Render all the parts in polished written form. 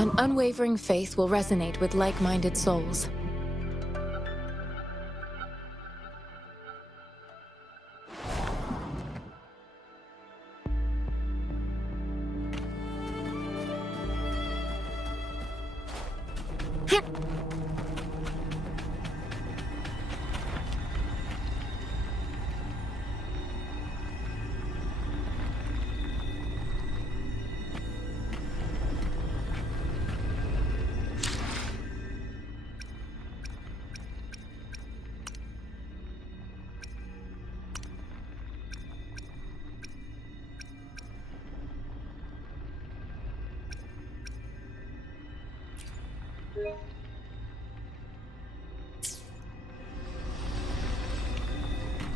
An unwavering faith will resonate with like-minded souls.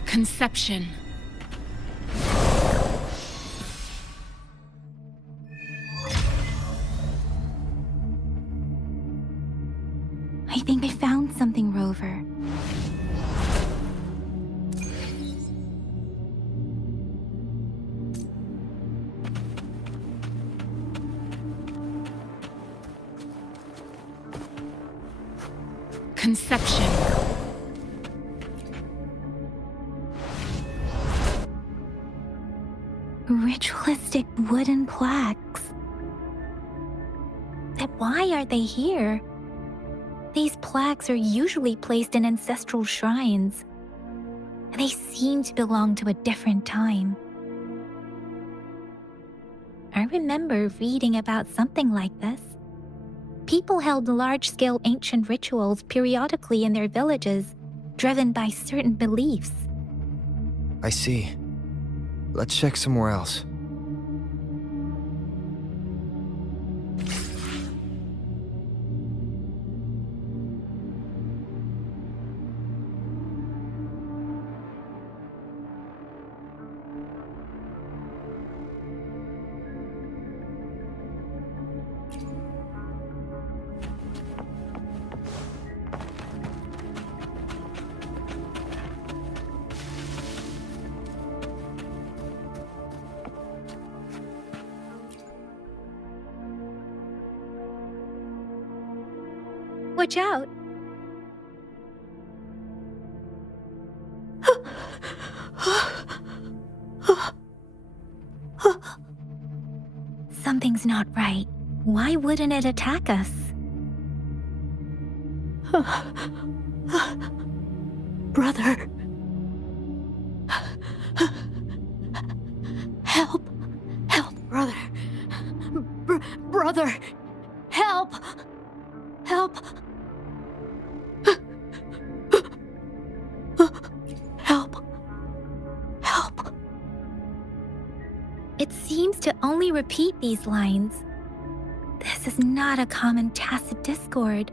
Conception. I think I found something, Rover. Conception. Ritualistic wooden plaques. But why are they here? These plaques are usually placed in ancestral shrines, and they seem to belong to a different time. I remember reading about something like this. People held large-scale ancient rituals periodically in their villages, driven by certain beliefs. I see. Let's check somewhere else. Watch out! Something's not right. Why wouldn't it attack us? Brother. Help. Help, brother. Brother. Help. Help. Help. Help. It seems to only repeat these lines. This is not a common tacit discord.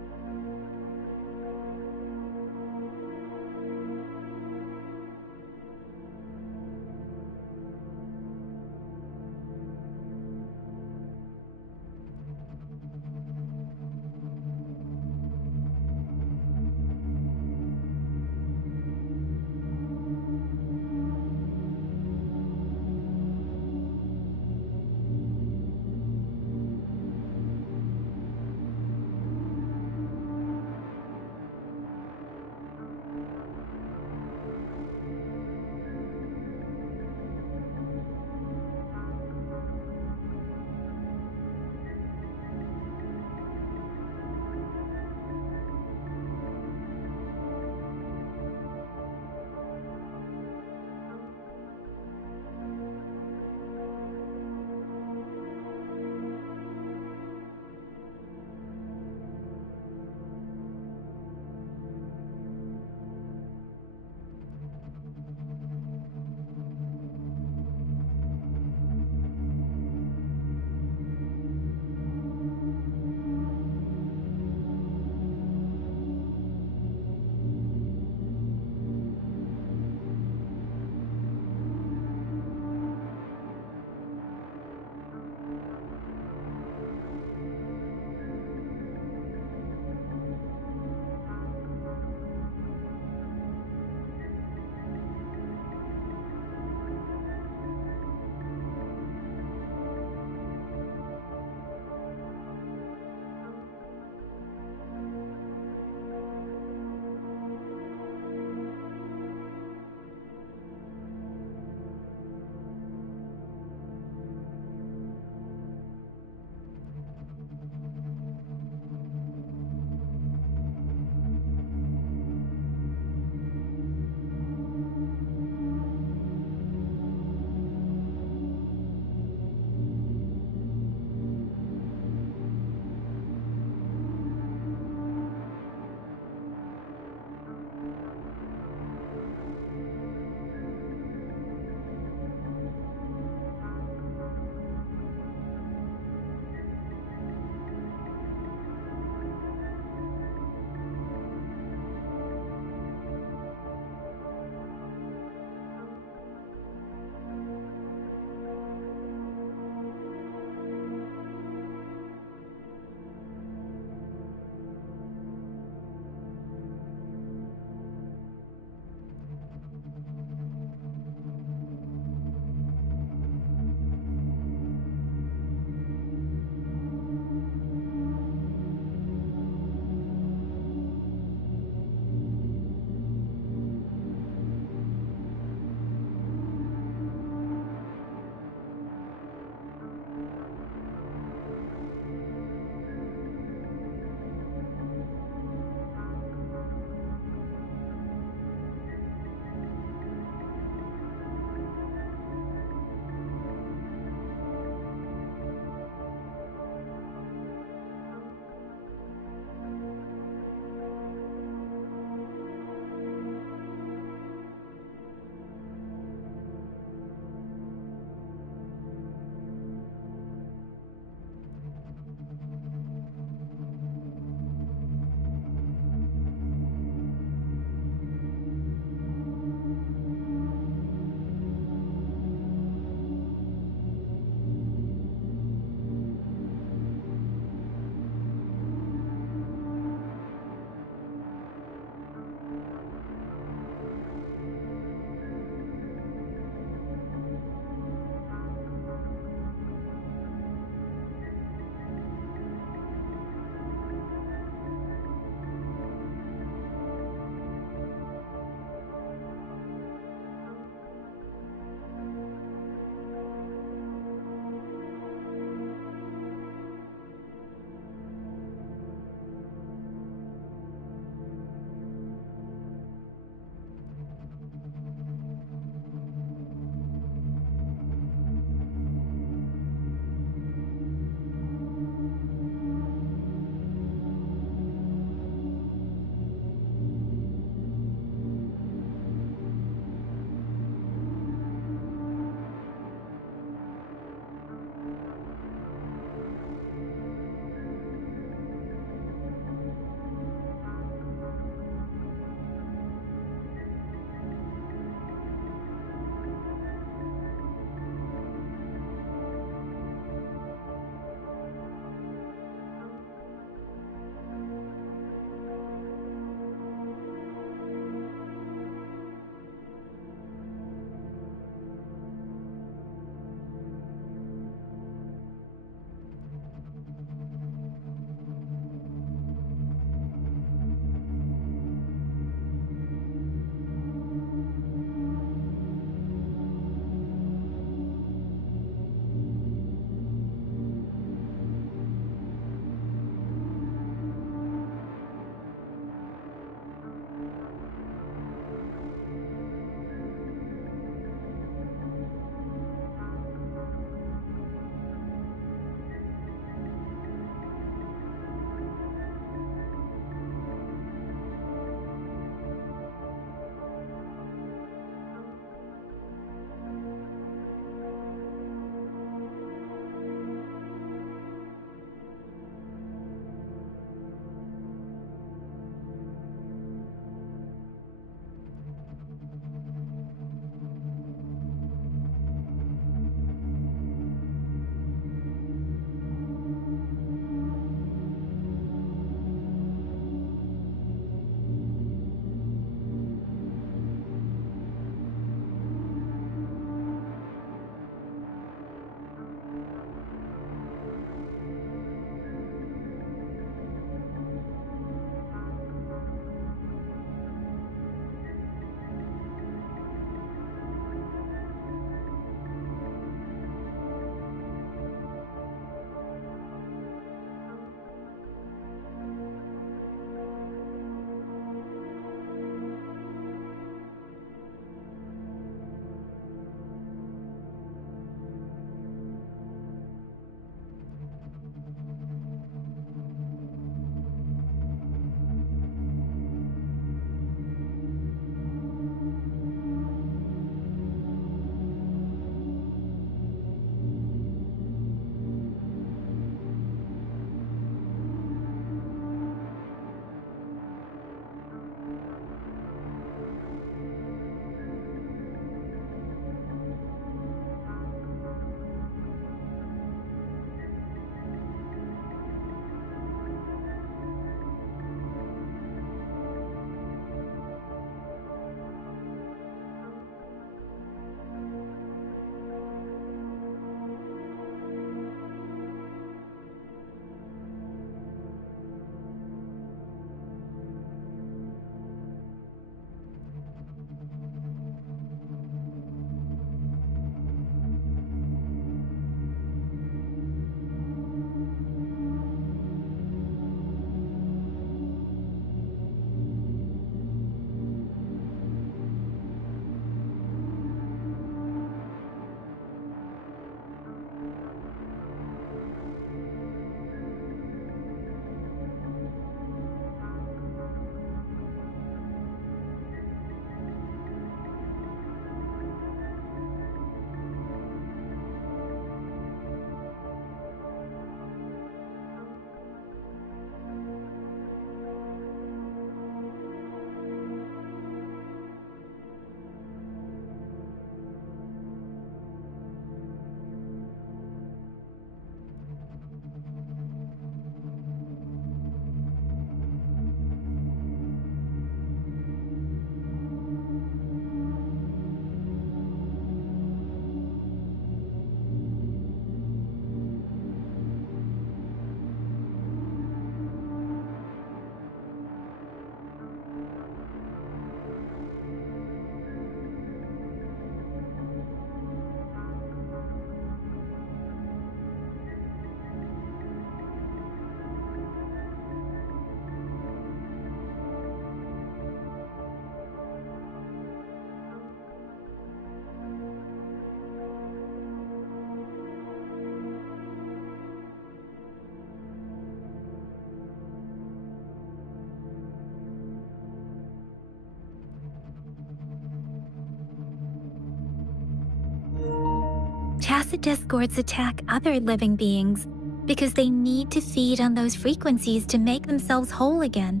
Tacit discords attack other living beings because they need to feed on those frequencies to make themselves whole again.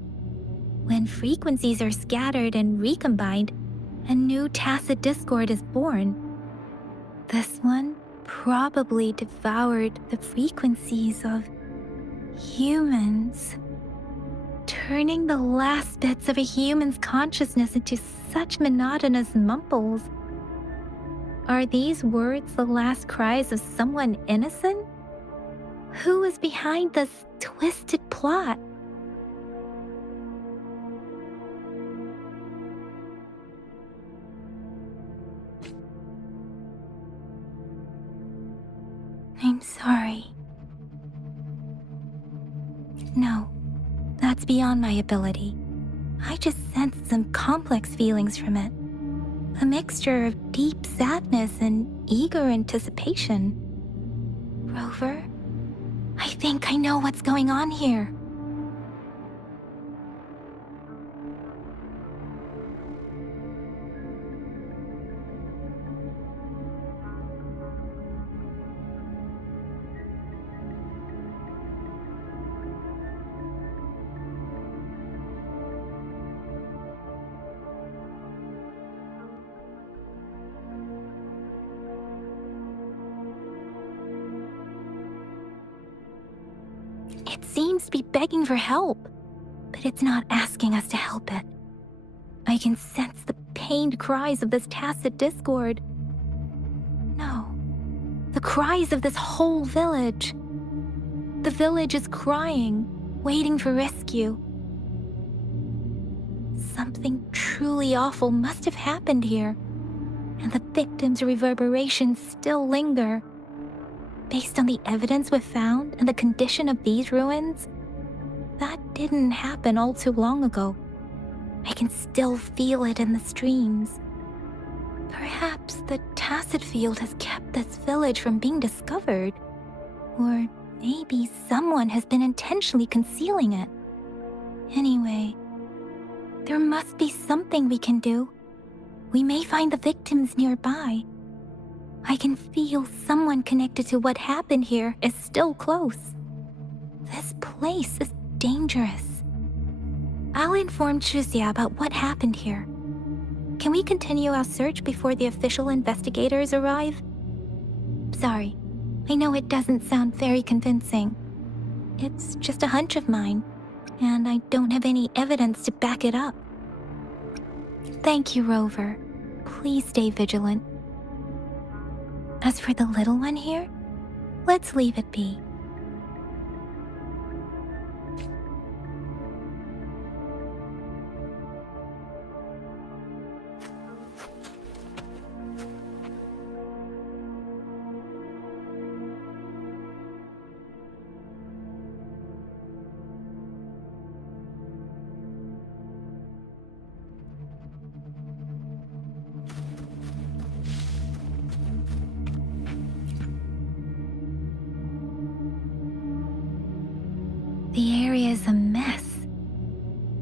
When frequencies are scattered and recombined, a new tacit discord is born. This one probably devoured the frequencies of humans, turning the last bits of a human's consciousness into such monotonous mumbles. Are these words the last cries of someone innocent? Who is behind this twisted plot? I'm sorry. No, that's beyond my ability. I just sensed some complex feelings from it. A mixture of deep sadness and eager anticipation. Rover, I think I know what's going on here. It seems to be begging for help, but it's not asking us to help it. I can sense the pained cries of this tacit discord. No, the cries of this whole village. The village is crying, waiting for rescue. Something truly awful must have happened here, and the victims' reverberations still linger. Based on the evidence we've found and the condition of these ruins, that didn't happen all too long ago. I can still feel it in the streams. Perhaps the tacit field has kept this village from being discovered. Or maybe someone has been intentionally concealing it. Anyway, there must be something we can do. We may find the victims nearby. I can feel someone connected to what happened here is still close. This place is dangerous. I'll inform Chuzia about what happened here. Can we continue our search before the official investigators arrive? Sorry, I know it doesn't sound very convincing. It's just a hunch of mine, and I don't have any evidence to back it up. Thank you, Rover. Please stay vigilant. As for the little one here, let's leave it be. The area is a mess,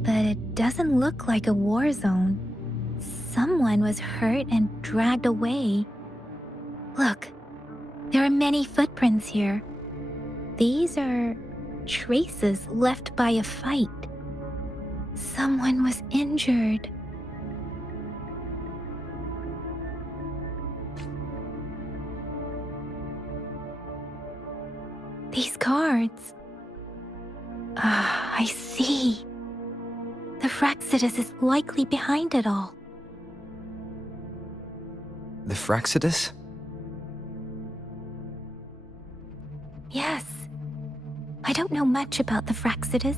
but it doesn't look like a war zone. Someone was hurt and dragged away. Look, there are many footprints here. These are traces left by a fight. Someone was injured. These cards. I see. The Fraxidus is likely behind it all. The Fraxidus? Yes. I don't know much about the Fraxidus,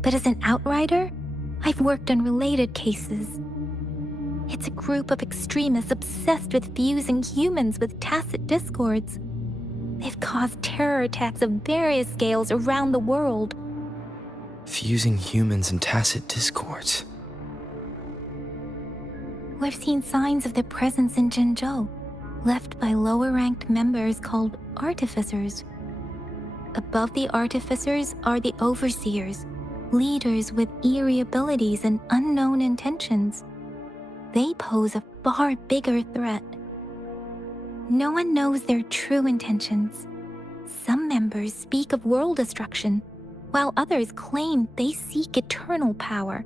but as an outrider, I've worked on related cases. It's a group of extremists obsessed with fusing humans with tacit discords. They've caused terror attacks of various scales around the world. Fusing humans and tacit discords. We've seen signs of their presence in Jinzhou, left by lower-ranked members called Artificers. Above the Artificers are the Overseers, leaders with eerie abilities and unknown intentions. They pose a far bigger threat. No one knows their true intentions. Some members speak of world destruction, while others claim they seek eternal power.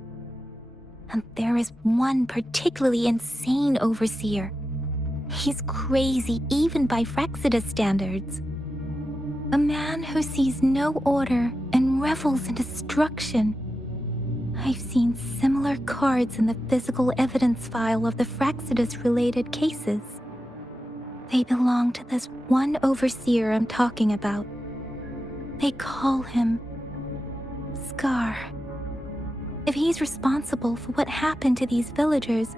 And there is one particularly insane overseer. He's crazy even by Frexidus standards. A man who sees no order and revels in destruction. I've seen similar cards in the physical evidence file of the Frexidus-related cases. They belong to this one overseer I'm talking about. They call him Scar. If he's responsible for what happened to these villagers,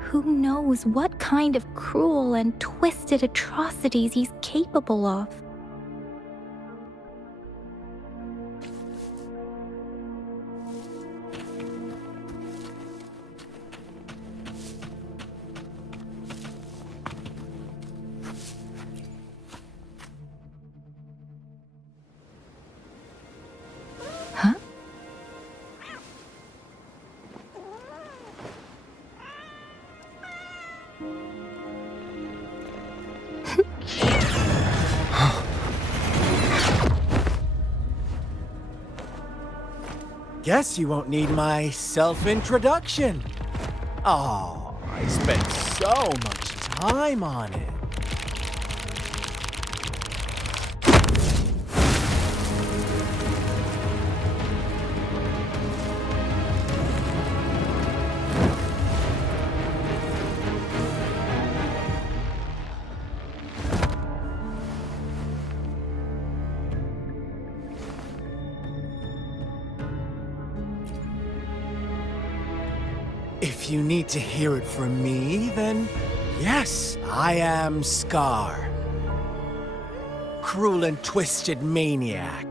who knows what kind of cruel and twisted atrocities he's capable of? Huh? Guess you won't need my self-introduction. Oh, I spent so much time on it. If you need to hear it from me, then yes, I am Scar. Cruel and twisted maniac.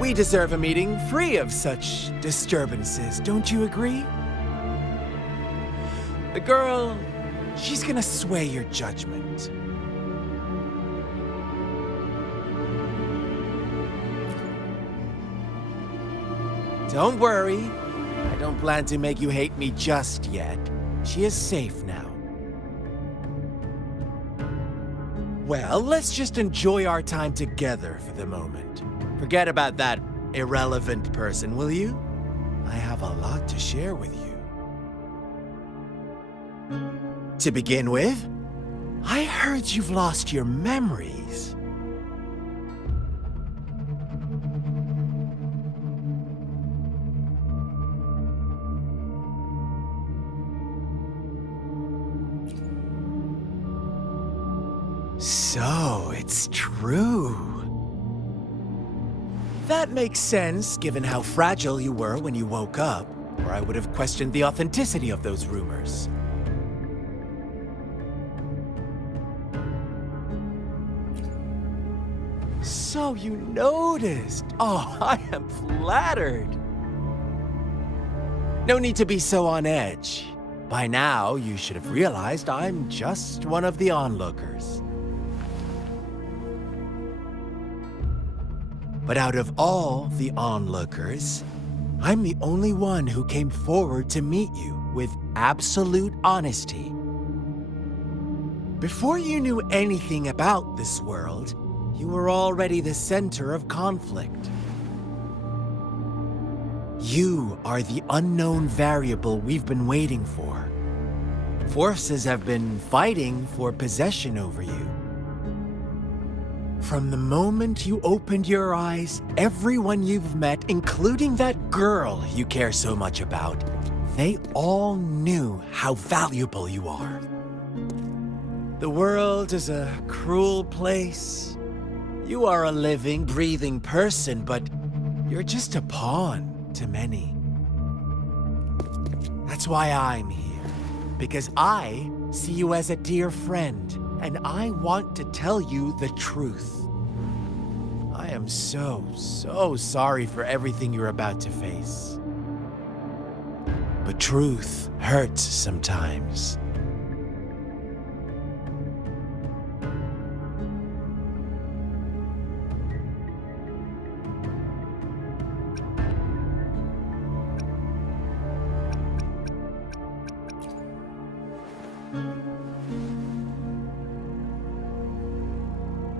We deserve a meeting free of such disturbances, don't you agree? The girl, she's gonna sway your judgment. Don't worry, I don't plan to make you hate me just yet. She is safe now. Well, let's just enjoy our time together for the moment. Forget about that irrelevant person, will you? I have a lot to share with you. To begin with, I heard you've lost your memories. So, it's true. That makes sense, given how fragile you were when you woke up, or I would have questioned the authenticity of those rumors. So you noticed. Oh, I am flattered. No need to be so on edge. By now, you should have realized I'm just one of the onlookers. But out of all the onlookers, I'm the only one who came forward to meet you with absolute honesty. Before you knew anything about this world, you were already the center of conflict. You are the unknown variable we've been waiting for. Forces have been fighting for possession over you. From the moment you opened your eyes, everyone you've met, including that girl you care so much about, they all knew how valuable you are. The world is a cruel place. You are a living, breathing person, but you're just a pawn to many. That's why I'm here, because I see you as a dear friend. And I want to tell you the truth. I am so sorry for everything you're about to face. But truth hurts sometimes.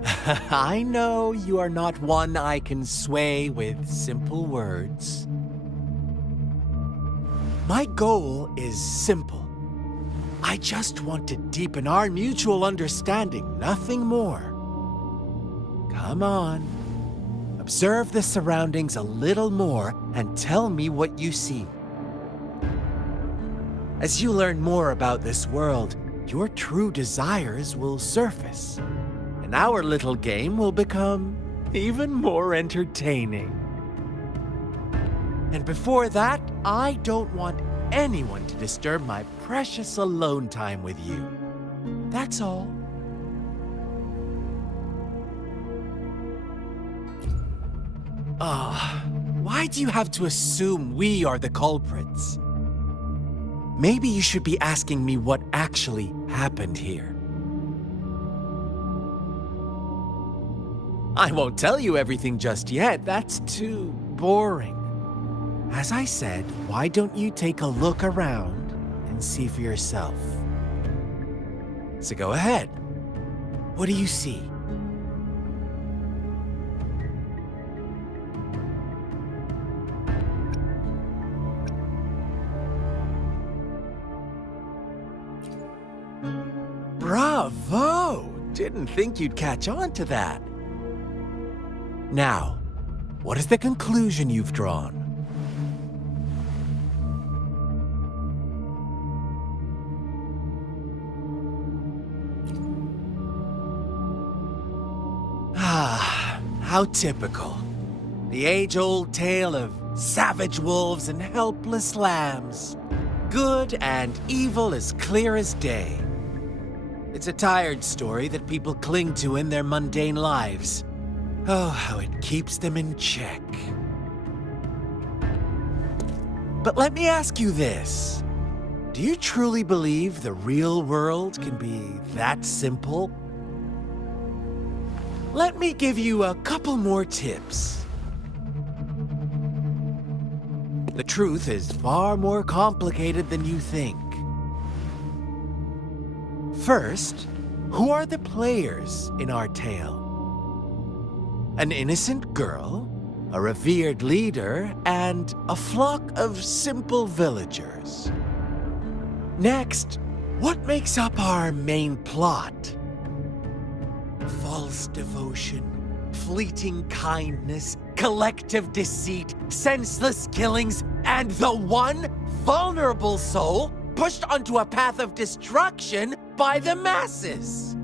I know you are not one I can sway with simple words. My goal is simple. I just want to deepen our mutual understanding, nothing more. Come on. Observe the surroundings a little more and tell me what you see. As you learn more about this world, your true desires will surface, and our little game will become even more entertaining. And before that, I don't want anyone to disturb my precious alone time with you. That's all. Why do you have to assume we are the culprits? Maybe you should be asking me what actually happened here. I won't tell you everything just yet. That's too boring. As I said, why don't you take a look around and see for yourself? So go ahead. What do you see? Bravo! Didn't think you'd catch on to that. Now, what is the conclusion you've drawn? How typical. The age-old tale of savage wolves and helpless lambs. Good and evil as clear as day. It's a tired story that people cling to in their mundane lives. Oh, how it keeps them in check. But let me ask you this. Do you truly believe the real world can be that simple? Let me give you a couple more tips. The truth is far more complicated than you think. First, who are the players in our tale? An innocent girl, a revered leader, and a flock of simple villagers. Next, what makes up our main plot? False devotion, fleeting kindness, collective deceit, senseless killings, and the one vulnerable soul pushed onto a path of destruction by the masses.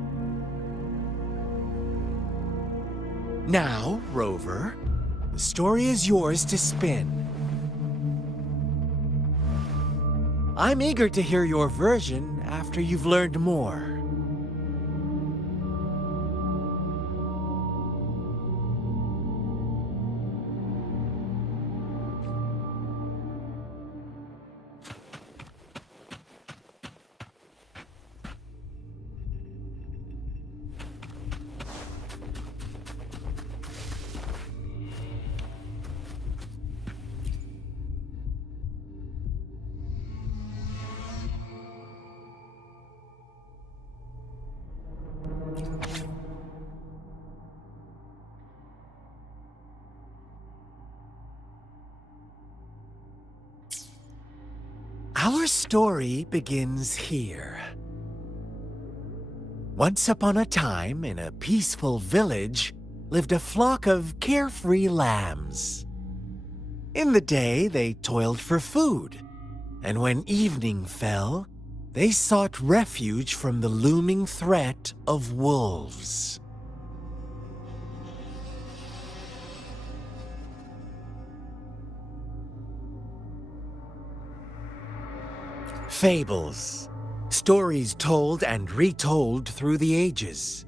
Now, Rover, the story is yours to spin. I'm eager to hear your version after you've learned more. Our story begins here. Once upon a time, in a peaceful village, lived a flock of carefree lambs. In the day, they toiled for food, and when evening fell, they sought refuge from the looming threat of wolves. Fables. Stories told and retold through the ages.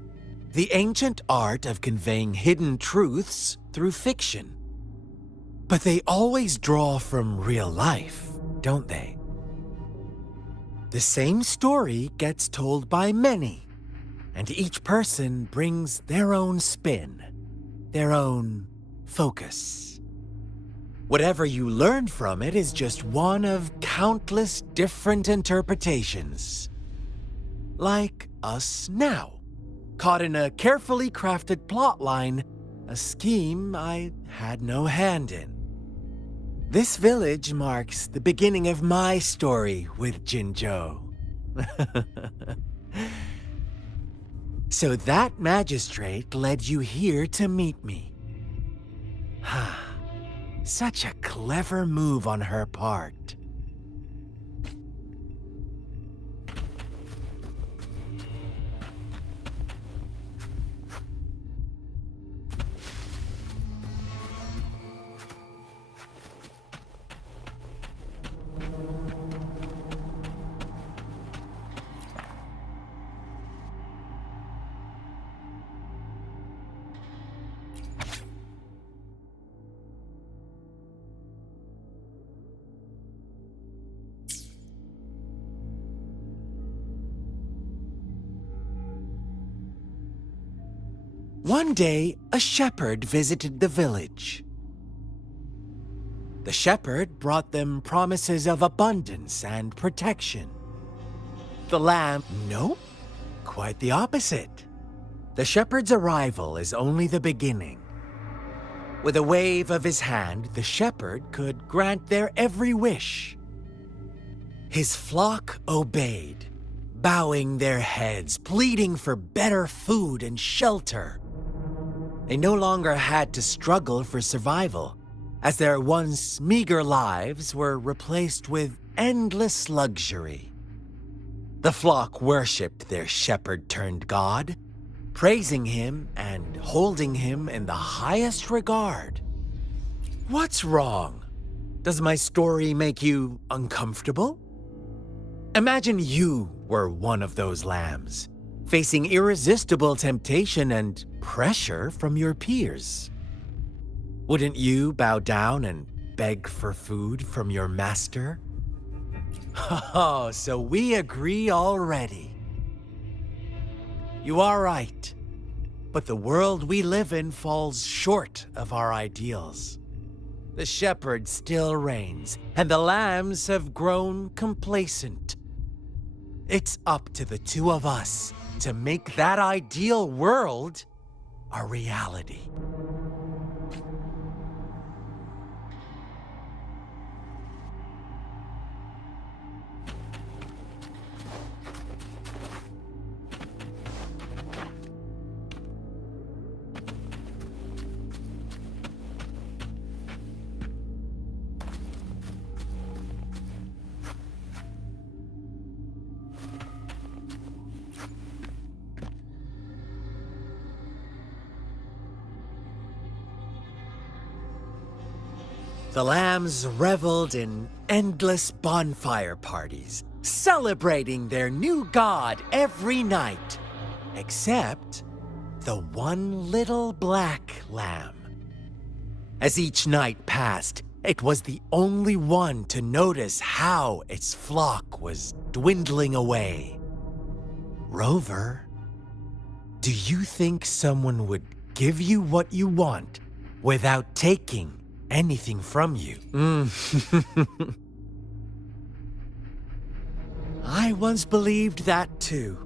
The ancient art of conveying hidden truths through fiction. But they always draw from real life, don't they? The same story gets told by many, and each person brings their own spin, their own focus. Whatever you learn from it is just one of countless different interpretations. Like us now, caught in a carefully crafted plotline, a scheme I had no hand in. This village marks the beginning of my story with Jinzhou. So that magistrate led you here to meet me. Such a clever move on her part. One day, a shepherd visited the village. The shepherd brought them promises of abundance and protection. The lamb, nope, quite the opposite. The shepherd's arrival is only the beginning. With a wave of his hand, the shepherd could grant their every wish. His flock obeyed, bowing their heads, pleading for better food and shelter. They no longer had to struggle for survival, as their once meager lives were replaced with endless luxury. The flock worshipped their shepherd-turned-god, praising him and holding him in the highest regard. What's wrong? Does my story make you uncomfortable? Imagine you were one of those lambs, facing irresistible temptation and pressure from your peers. Wouldn't you bow down and beg for food from your master? Oh, so we agree already. You are right, but the world we live in falls short of our ideals. The shepherd still reigns, and the lambs have grown complacent. It's up to the two of us to make that ideal world a reality. The lambs reveled in endless bonfire parties, celebrating their new god every night, except the one little black lamb. As each night passed, it was the only one to notice how its flock was dwindling away. Rover, do you think someone would give you what you want without taking anything from you? I once believed that too.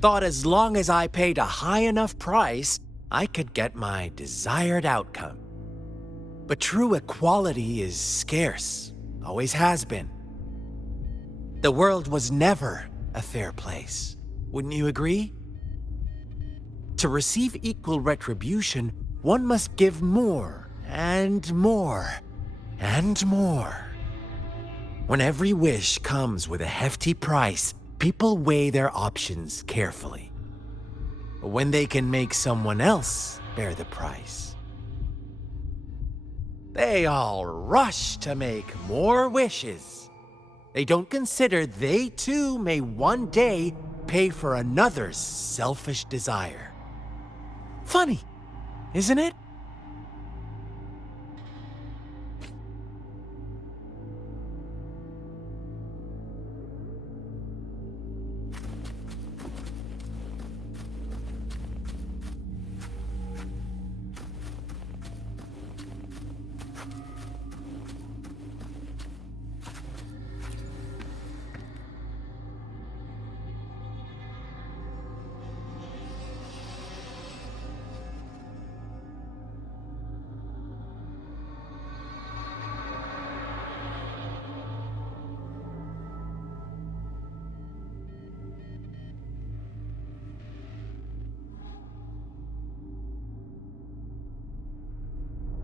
Thought as long as I paid a high enough price, I could get my desired outcome. But true equality is scarce, always has been. The world was never a fair place, wouldn't you agree? To receive equal retribution, one must give more and more and more. When every wish comes with a hefty price, people weigh their options carefully. But when they can make someone else bear the price, they all rush to make more wishes. They don't consider they too may one day pay for another's selfish desire. Funny, isn't it?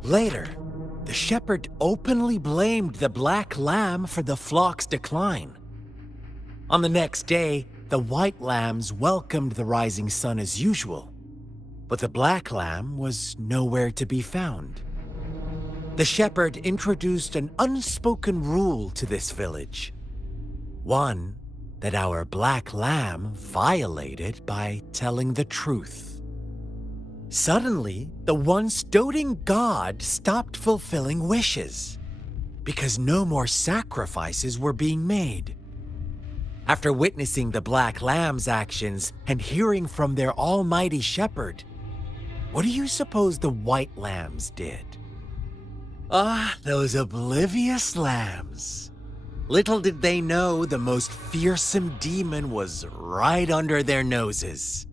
Later, the shepherd openly blamed the black lamb for the flock's decline. On the next day, the white lambs welcomed the rising sun as usual, but the black lamb was nowhere to be found. The shepherd introduced an unspoken rule to this village. One that our black lamb violated by telling the truth. Suddenly, the once doting god stopped fulfilling wishes because no more sacrifices were being made. After witnessing the black lamb's actions and hearing from their almighty shepherd, what do you suppose the white lambs did? Ah, those oblivious lambs. Little did they know the most fearsome demon was right under their noses.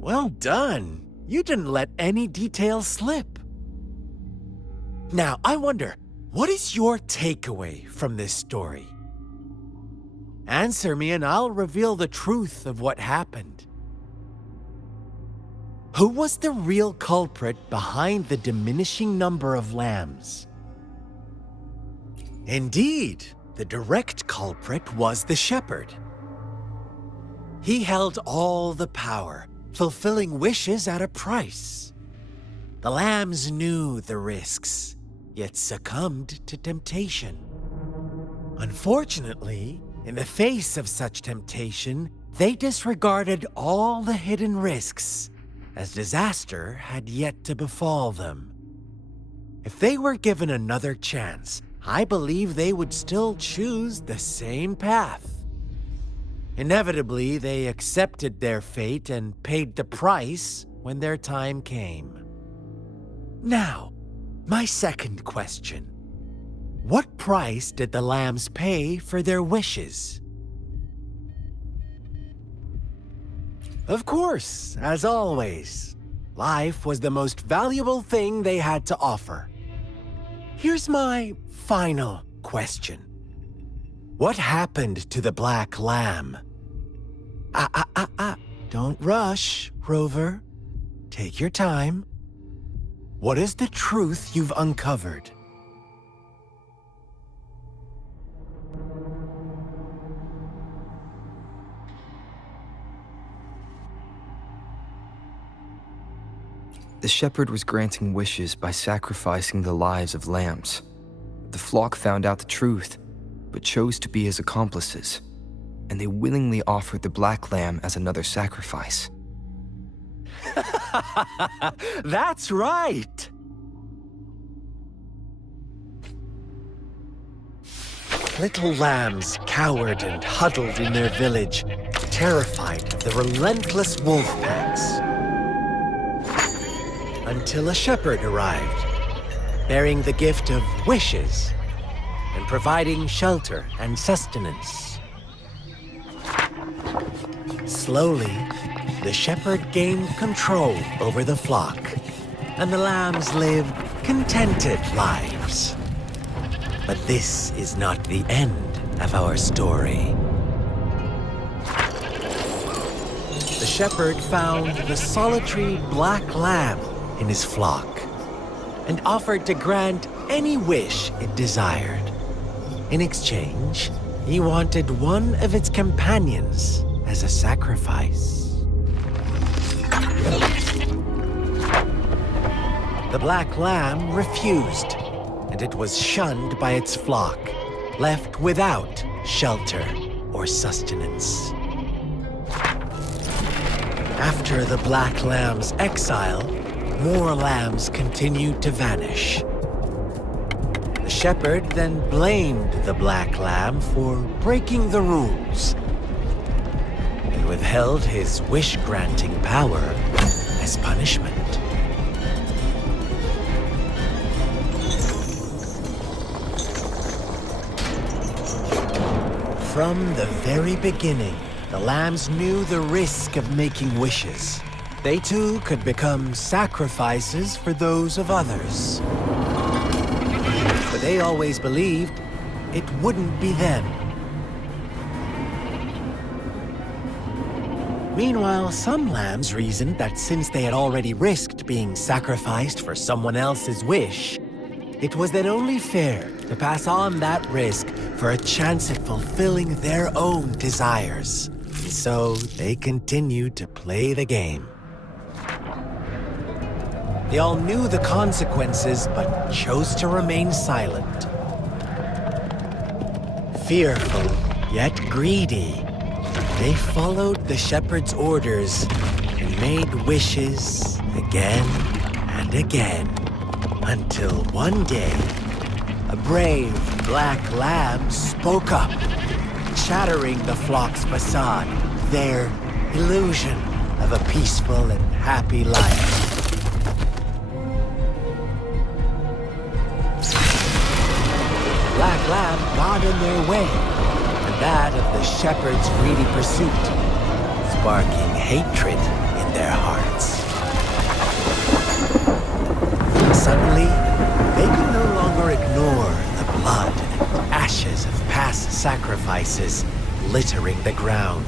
Well done. You didn't let any details slip. Now, I wonder, what is your takeaway from this story? Answer me and I'll reveal the truth of what happened. Who was the real culprit behind the diminishing number of lambs? Indeed, the direct culprit was the shepherd. He held all the power, fulfilling wishes at a price. The lambs knew the risks, yet succumbed to temptation. Unfortunately, in the face of such temptation, they disregarded all the hidden risks, as disaster had yet to befall them. If they were given another chance, I believe they would still choose the same path. Inevitably, they accepted their fate and paid the price when their time came. Now, my second question. What price did the lambs pay for their wishes? Of course, as always, life was the most valuable thing they had to offer. Here's my final question. What happened to the black lamb? Don't rush, Rover. Take your time. What is the truth you've uncovered? The shepherd was granting wishes by sacrificing the lives of lambs. The flock found out the truth, but chose to be his accomplices, and they willingly offered the black lamb as another sacrifice. That's right! Little lambs cowered and huddled in their village, terrified of the relentless wolf packs. Until a shepherd arrived, bearing the gift of wishes and providing shelter and sustenance. Slowly, the shepherd gained control over the flock, and the lambs lived contented lives. But this is not the end of our story. The shepherd found the solitary black lamb in his flock and offered to grant any wish it desired. In exchange, he wanted one of its companions as a sacrifice. The black lamb refused, and it was shunned by its flock, left without shelter or sustenance. After the black lamb's exile, more lambs continued to vanish. The shepherd then blamed the black lamb for breaking the rules and withheld his wish-granting power as punishment. From the very beginning, the lambs knew the risk of making wishes. They too could become sacrifices for those of others. But they always believed it wouldn't be them. Meanwhile, some lambs reasoned that since they had already risked being sacrificed for someone else's wish, it was then only fair to pass on that risk for a chance at fulfilling their own desires. And so they continued to play the game. They all knew the consequences, but chose to remain silent. Fearful, yet greedy, they followed the shepherd's orders and made wishes again and again, until one day, a brave black lamb spoke up, shattering the flock's facade, their illusion of a peaceful and happy life. Black lamb got in their way, and that of the shepherd's greedy pursuit, sparking hatred in their hearts. Suddenly, they could no longer ignore the blood and ashes of past sacrifices littering the ground.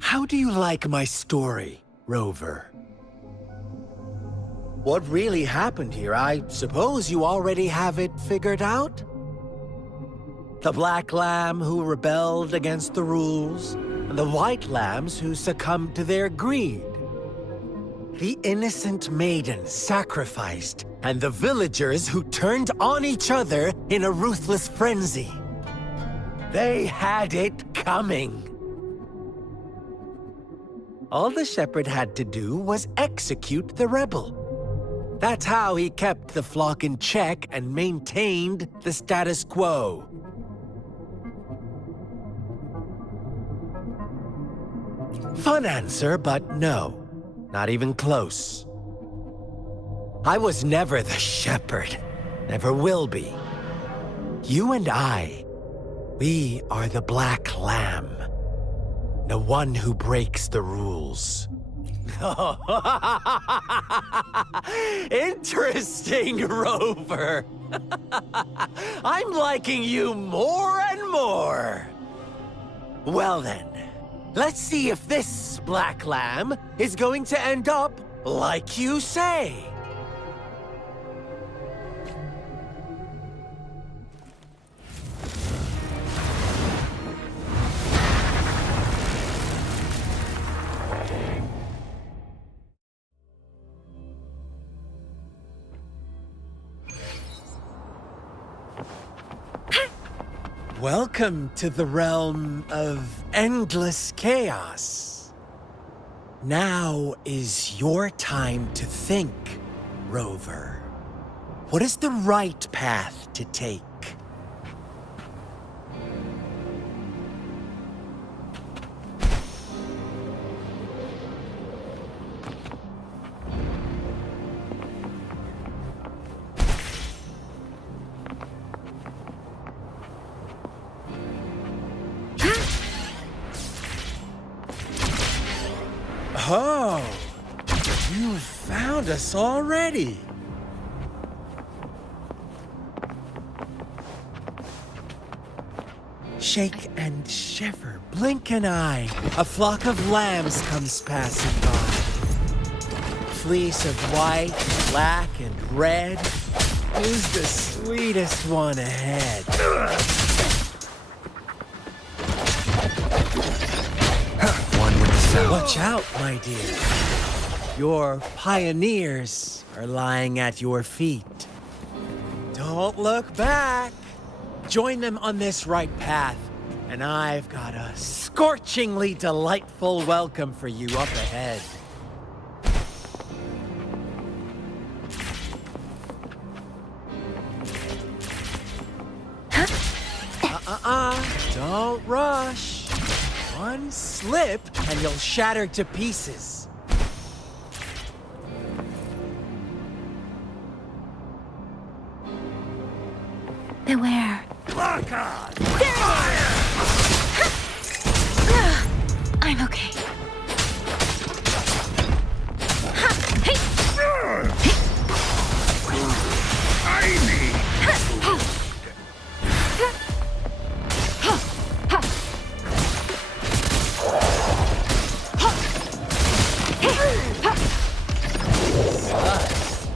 How do you like my story, Rover? What really happened here? I suppose you already have it figured out? The black lamb who rebelled against the rules, and the white lambs who succumbed to their greed. The innocent maiden sacrificed, and the villagers who turned on each other in a ruthless frenzy. They had it coming. All the shepherd had to do was execute the rebel. That's how he kept the flock in check and maintained the status quo. Fun answer, but no. Not even close. I was never the shepherd. Never will be. You and I, we are the black lamb. The one who breaks the rules. Interesting, Rover. I'm liking you more and more. Well then, let's see if this black lamb is going to end up like you say. Welcome to the realm of endless chaos. Now is your time to think, Rover. What is the right path to take? Oh, you found us already. Shake and shiver, blink an eye. A flock of lambs comes passing by. Fleece of white, black, and red. Who's the sweetest one ahead? Watch out, my dear. Your pioneers are lying at your feet. Don't look back. Join them on this right path, and I've got a scorchingly delightful welcome for you up ahead. Don't rush. One slip, and you'll shatter to pieces. Beware. Lock on! I'm okay.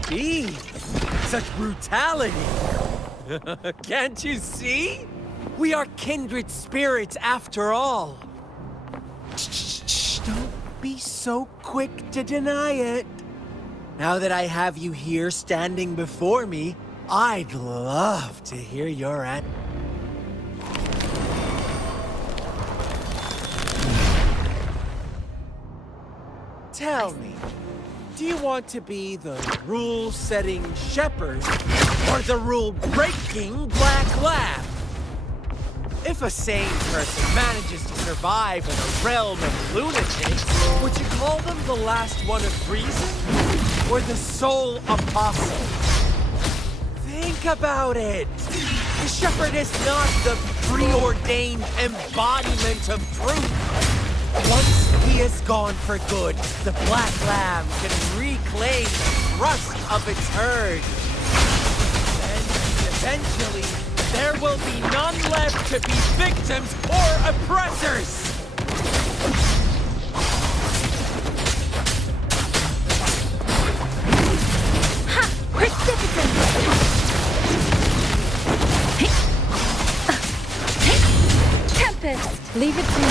Speed! Such brutality! Can't you see? We are kindred spirits after all. Shh, don't be so quick to deny it. Now that I have you here standing before me, I'd love to hear your answer. Tell me, do you want to be the rule-setting shepherd or the rule-breaking black lab? If a sane person manages to survive in a realm of lunatics, would you call them the last one of reason or the sole apostle? Think about it. The shepherd is not the preordained embodiment of truth. Once he is gone for good, the black lamb can reclaim the trust of its herd. And eventually, there will be none left to be victims or oppressors! Ha! Precipitant! Tempest! Leave it to me.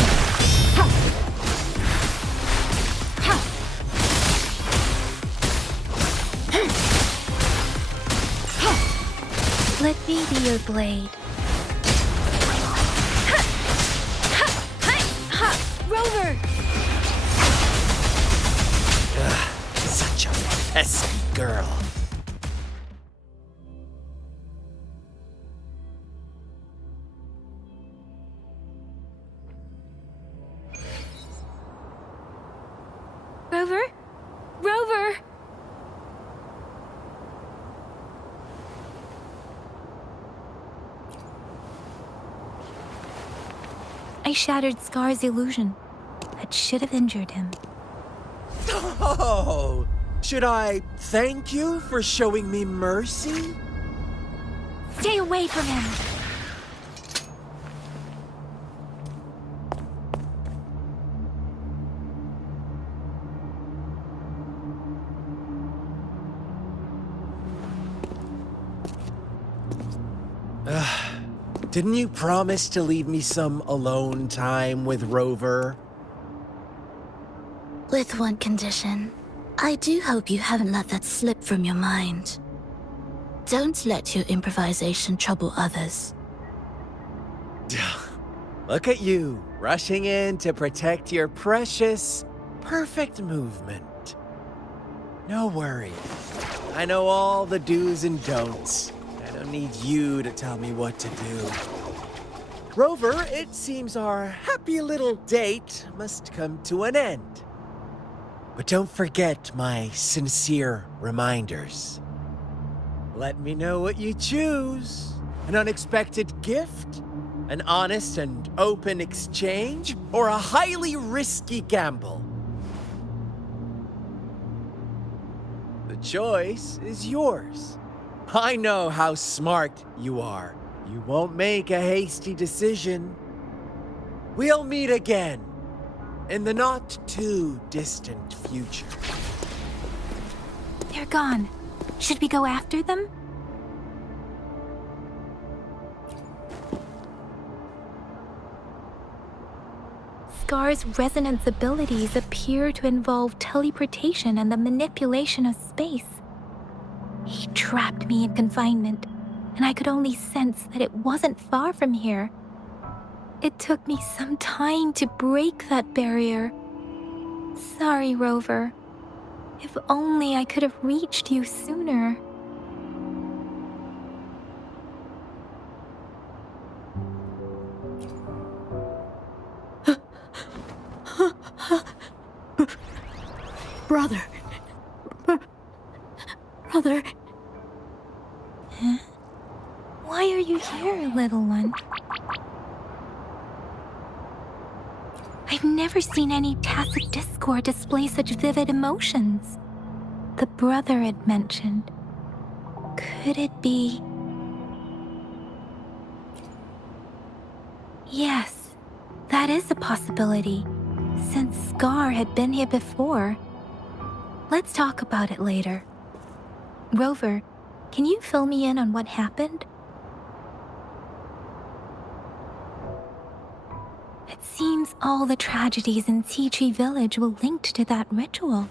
Let me be your blade. Rover! Such a pesky girl. Rover? Rover! I shattered Scar's illusion. That should have injured him. Oh, should I thank you for showing me mercy? Stay away from him! Didn't you promise to leave me some alone time with Rover? With one condition. I do hope you haven't let that slip from your mind. Don't let your improvisation trouble others. Look at you, rushing in to protect your precious, perfect movement. No worries. I know all the do's and don'ts. I don't need you to tell me what to do. Rover, it seems our happy little date must come to an end. But don't forget my sincere reminders. Let me know what you choose. An unexpected gift? An honest and open exchange? Or a highly risky gamble? The choice is yours. I know how smart you are. You won't make a hasty decision. We'll meet again in the not-too-distant future. They're gone. Should we go after them? Scar's resonance abilities appear to involve teleportation and the manipulation of space. He trapped me in confinement, and I could only sense that it wasn't far from here. It took me some time to break that barrier. Sorry, Rover. If only I could have reached you sooner. Brother. Brother. Huh? Why are you here, little one? I've never seen any tacit discord display such vivid emotions. The brother had mentioned. Could it be? Yes, that is a possibility, since Scar had been here before. Let's talk about it later. Rover, can you fill me in on what happened? It seems all the tragedies in Tea Tree Village were linked to that ritual.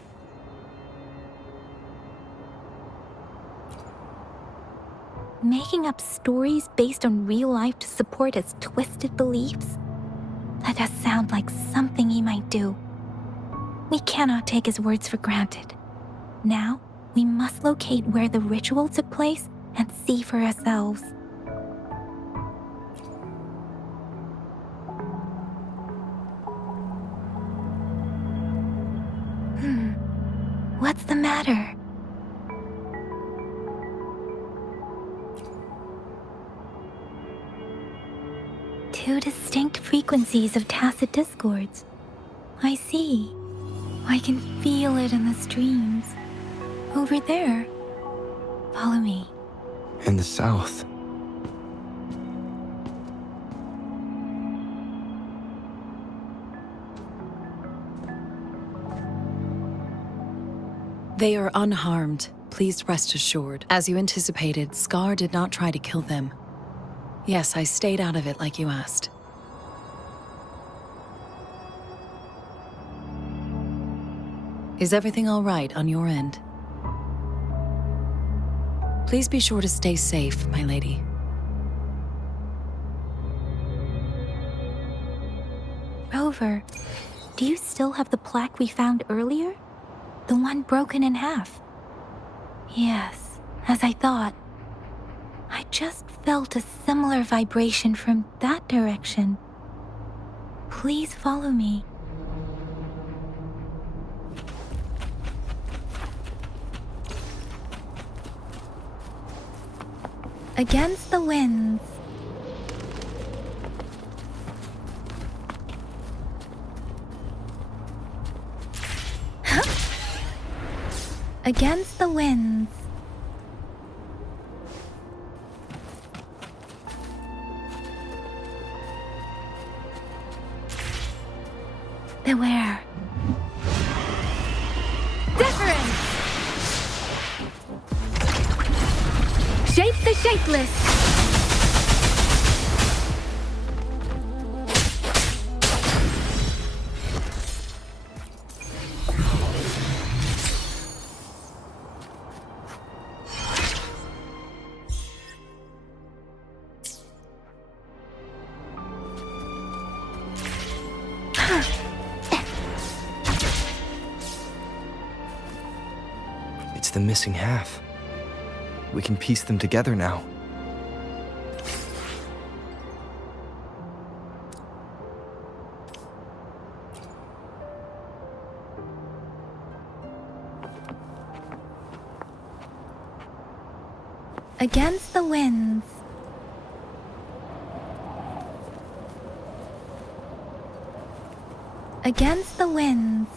Making up stories based on real life to support his twisted beliefs? That does sound like something he might do. We cannot take his words for granted. Now, we must locate where the ritual took place and see for ourselves. What's the matter? Two distinct frequencies of tacit discords. I see. I can feel it in the streams. Over there. Follow me. In the south. They are unharmed. Please rest assured. As you anticipated, Scar did not try to kill them. Yes, I stayed out of it like you asked. Is everything all right on your end? Please be sure to stay safe, my lady. Rover, do you still have the plaque we found earlier? The one broken in half? Yes, as I thought. I just felt a similar vibration from that direction. Please follow me. Against the winds. Against the winds. Beware. Difference! Shape the shapeless! It's the missing half. We can piece them together now. Against the winds. Against the winds.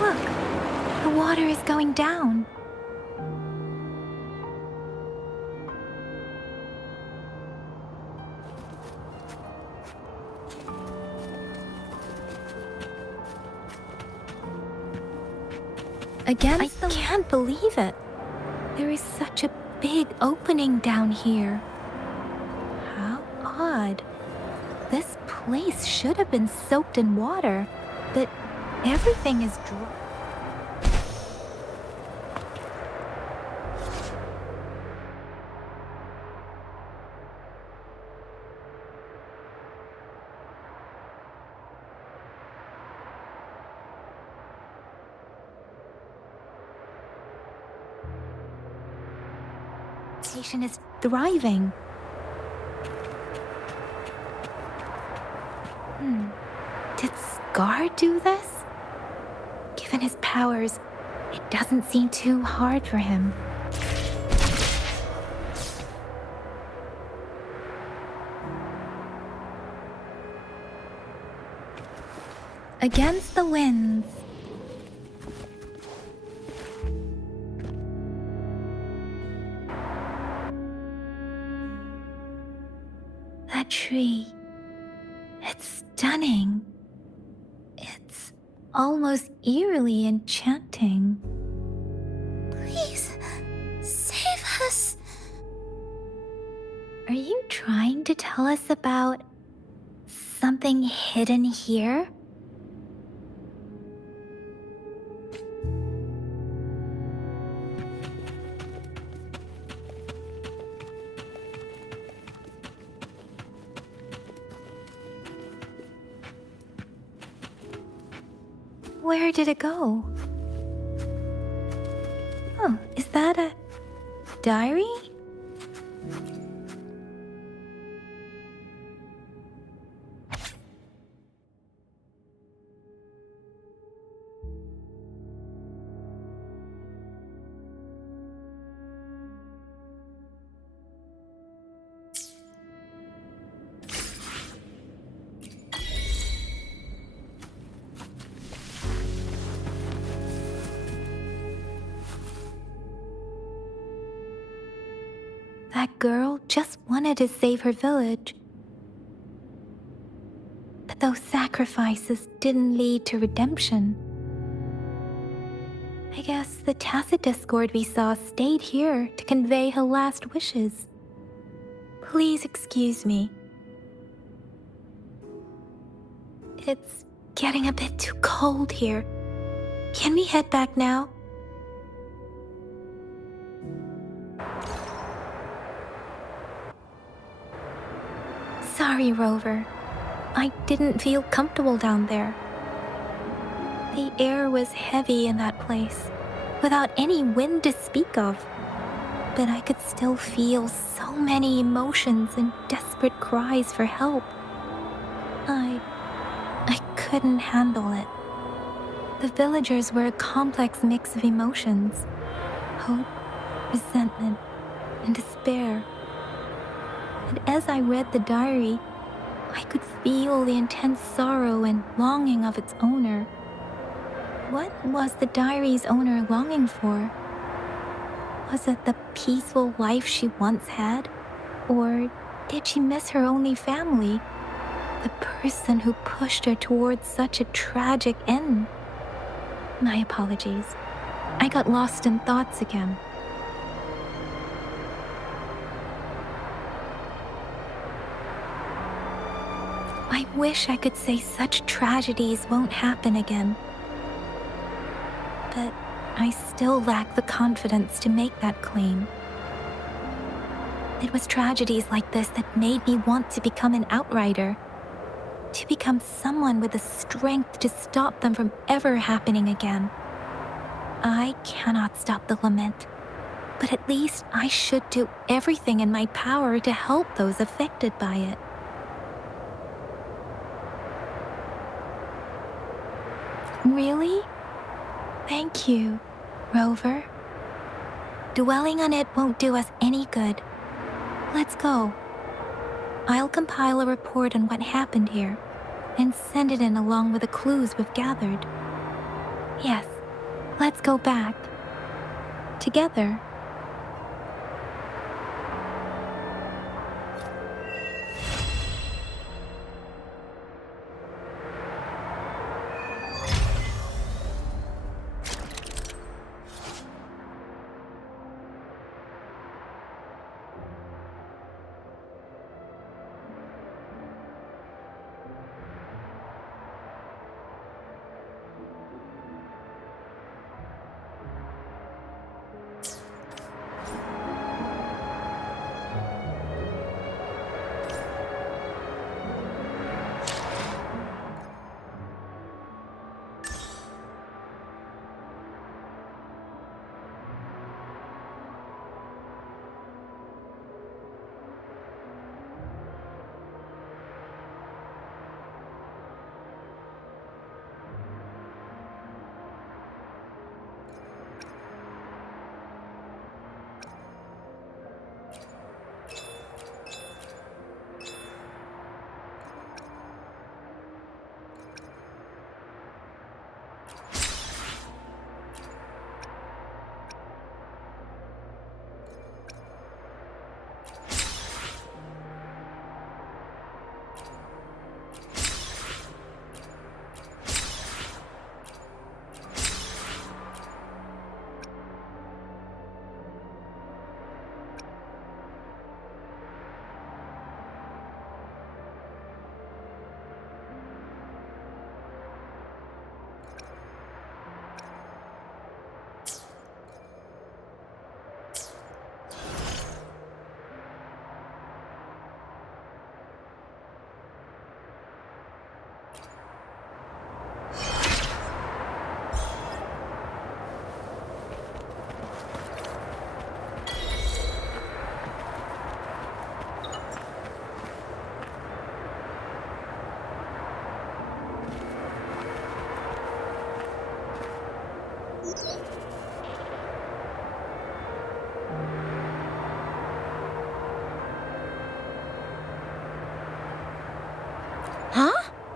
Look, the water is going down. I can't believe it. There is such a big opening down here. How odd. This place should have been soaked in water, but everything is dry. Station is thriving. Scar do this? Given his powers, it doesn't seem too hard for him. Against the winds. That tree. It's stunning. It's almost eerily enchanting. Please, save us. Are you trying to tell us about something hidden here? Where did it go? Oh, is that a diary? That girl just wanted to save her village. But those sacrifices didn't lead to redemption. I guess the tacit discord we saw stayed here to convey her last wishes. Please excuse me. It's getting a bit too cold here. Can we head back now? Sorry, Rover. I didn't feel comfortable down there. The air was heavy in that place, without any wind to speak of. But I could still feel so many emotions and desperate cries for help. I couldn't handle it. The villagers were a complex mix of emotions: hope, resentment, and despair. And as I read the diary, I could feel the intense sorrow and longing of its owner. What was the diary's owner longing for? Was it the peaceful life she once had? Or did she miss her only family? The person who pushed her towards such a tragic end? My apologies. I got lost in thoughts again. I wish I could say such tragedies won't happen again. But I still lack the confidence to make that claim. It was tragedies like this that made me want to become an outrider. To become someone with the strength to stop them from ever happening again. I cannot stop the lament, but at least I should do everything in my power to help those affected by it. Really? Thank you, Rover. Dwelling on it won't do us any good. Let's go. I'll compile a report on what happened here and send it in along with the clues we've gathered. Yes, let's go back. Together.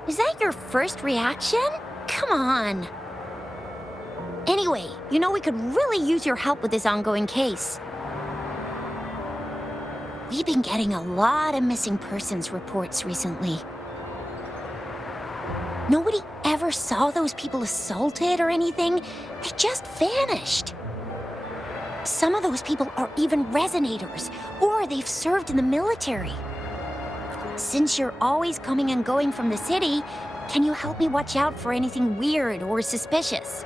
Is that your first reaction? Come on. Anyway, you know we could really use your help with this ongoing case. We've been getting a lot of missing persons reports recently. Nobody ever saw those people assaulted or anything. They just vanished. Some of those people are even resonators, or they've served in the military. Since you're always coming and going from the city, can you help me watch out for anything weird or suspicious?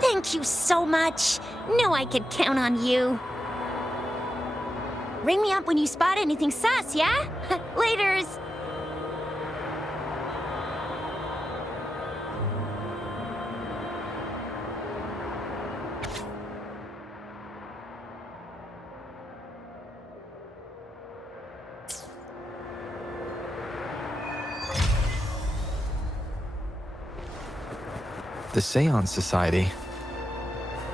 Thank you so much. Knew I could count on you. Ring me up when you spot anything sus, yeah? Laters. The Seance Society.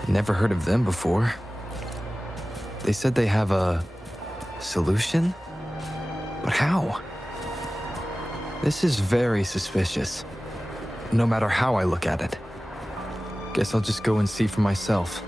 Never heard of them before. They said they have a solution? But how? This is very suspicious, no matter how I look at it. Guess I'll just go and see for myself.